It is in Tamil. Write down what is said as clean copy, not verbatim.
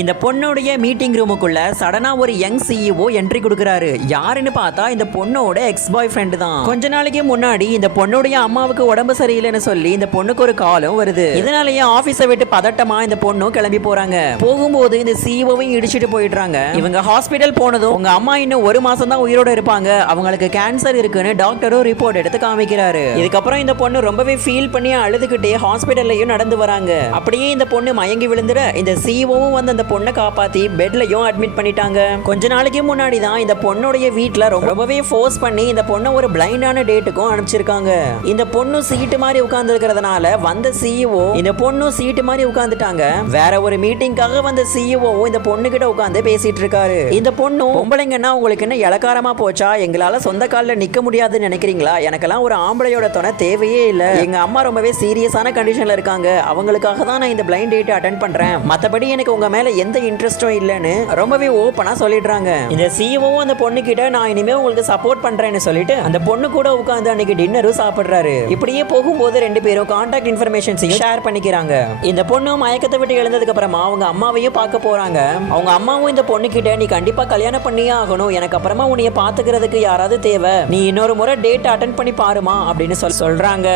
இந்த பொண்ணுடைய மீட்டிங் ரூமுக்குள்ள சடனா ஒரு யங் சிஇஓ என்ட்ரி கொடுக்கறாரு. யாருன்னு பார்த்தா இந்த பொண்ணோட எக்ஸ் பாய் ஃப்ரெண்ட் தான். கொஞ்ச நாளைக்கு முன்னாடி இந்த பொண்ணுடைய அம்மாவுக்கு உடம்பு சரியில்லைன்னு சொல்லி இந்த பொண்ணுக்கு ஒரு காலும் வருது. இதனாலேயே ஆபீஸை விட்டு பதட்டமா இந்த பொண்ணு கிளம்பி போறாங்க. போகும்போது இந்த சிஇஓவையும் இடிச்சிட்டு போயிடுறாங்க. இவங்க ஹாஸ்பிட்டல் போனதும் உங்க அம்மா இன்னும் 1 மாசம் தான் உயிரோட இருப்பாங்க, அவங்களுக்கு கேன்சர் இருக்குன்னு டாக்டரும் ரிப்போர்ட் எடுத்து காமிக்கிறாரு. இதுக்கப்புறம் இந்த பொண்ணு ரொம்பவே ஃபீல் பண்ணி அழுதுகிட்டே ஹாஸ்பிட்டல்லையும் நடந்து வராங்க. அப்படியே இந்த பொண்ணு மயங்கி விழுந்துட இந்த சிஇஓவும் வந்து அந்த பொண்ணை காப்பாத்தி பெட்லயும் அட்மிட் பண்ணிட்டாங்க. கொஞ்ச நாளைக்கு முன்னாடி தான் இந்த பொண்ணுடைய வீட்ல ரொம்பவே ஃபோர்ஸ் பண்ணி இந்த பொண்ணை ஒரு பிளைண்டான டேட்டுக்கும் அனுப்பிச்சிருக்காங்க. இந்த பொண்ணு சீட்டு மாதிரி உட்கார்ந்து இருக்கிறதுனால வந்த சிஇஓ இந்த பொண்ணு சீட்டு மாதிரி உட்கார்ந்துட்டாங்க. வேற ஒரு மீட்டிங்காக வந்த சிஇஓ இந்த பொண்ணு கிட்ட உட்கார்ந்து பேசிட்டு இருக்காரு. இந்த பொண்ணு பொம்பளைங்கன்னா உங்களுக்கு என்ன இலக்காரமா போச்சா, எங்களால சொந்த காலில் நிக்க முடியாதுன்னு நினைக்கிறீங்களா, எனக்கெல்லாம் ஒரு ஆம்பளையோட துணை தேவையே இல்லை, எங்க அம்மா ரொம்பவே சீரியஸான கண்டிஷன்ல இருக்காங்க, அவங்களுக்காக தான் நான் இந்த பிளைண்ட் டேட் அட்டென்ட் பண்றேன், மத்தபடி எனக்கு உங்க மேல எந்த இன்ட்ரெஸ்டும் இல்லைன்னு ரொம்பவே ஓப்பனா சொல்லிடுறாங்க. இந்த சிஇஓ அந்த பொண்ணு கிட்ட நான் இனிமே உங்களுக்கு சப்போர்ட் பண்றேன்னு சொல்லிட்டு அந்த பொண்ணு கூட உட்கார்ந்து அன்னைக்கு டின்னரும் சாப்பிடுறாரு. இப்படியே போகும்போது 2 பேரும் கான்டாக்ட் இன்ஃபர்மேஷன்ஸையும் ஷேர் பண்ணிக்கிறாங்க. இந்த பொண்ணு மயக்கத்தை விட்டு எழுந்ததுக்கு அப்புறமா அவங்க அம்மாவையும் பார்க்க போறாங்க. அவங்க அம்மாவும் இந்த பொண்ணு கிட்ட நீ கண்டிப்பா கல்யாணம் பண்ணியே ஆகணும், எனக்கு அப்புறமா உன்னைய பாத்துக்கிறதுக்கு யாராவது தேவை, நீ இன்னொரு முறை டேட் அட்டென்ட் பண்ணி பாருமா அப்படின்னு சொல்றாங்க.